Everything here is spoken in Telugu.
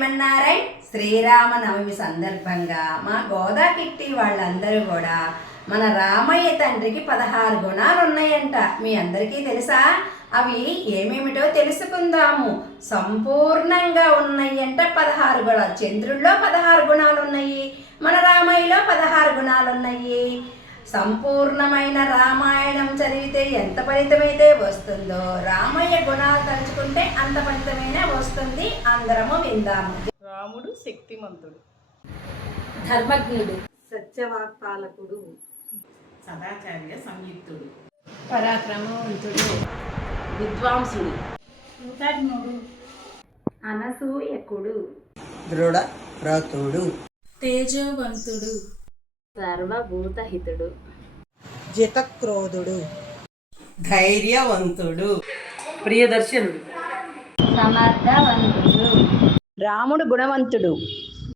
ఏమన్నారై శ్రీరామనవమి సందర్భంగా మా గోదా కిట్టి వాళ్ళందరూ కూడా మన రామయ్య తండ్రికి 16 గుణాలు ఉన్నాయంట. మీ అందరికీ తెలుసా? అవి ఏమేమిటో తెలుసుకుందాము. సంపూర్ణంగా ఉన్నాయంట 16 గుణాలు. చంద్రుల్లో 16 గుణాలు ఉన్నాయి, మన రామయ్యలో 16 గుణాలు ఉన్నాయి. సంపూర్ణమైన రామాయణం చదివితే ఎంత ఫలితమైతే వస్తుందో, రామయ్య గుణాలు తలుచుకుంటే అంత ఫలితమైనా వస్తుంది. అందరము విందాము. రాముడు శక్తిమంతుడు, ధర్మజ్ఞుడు, సత్యవాక్పాలకుడు, సదాచార్య సంయుక్తుడు, పరాక్రమవంతుడు, విద్వాంసుడు, కృతజ్ఞుడు, అనసూయకుడు, దృఢ వ్రతుడు, తేజవంతుడు, సర్వభూతహితుడు, జితక్రోధుడు, ధైర్యవంతుడు, ప్రియదర్శనుడు. సమర్థవంతుడు. రాముడు గుణవంతుడు,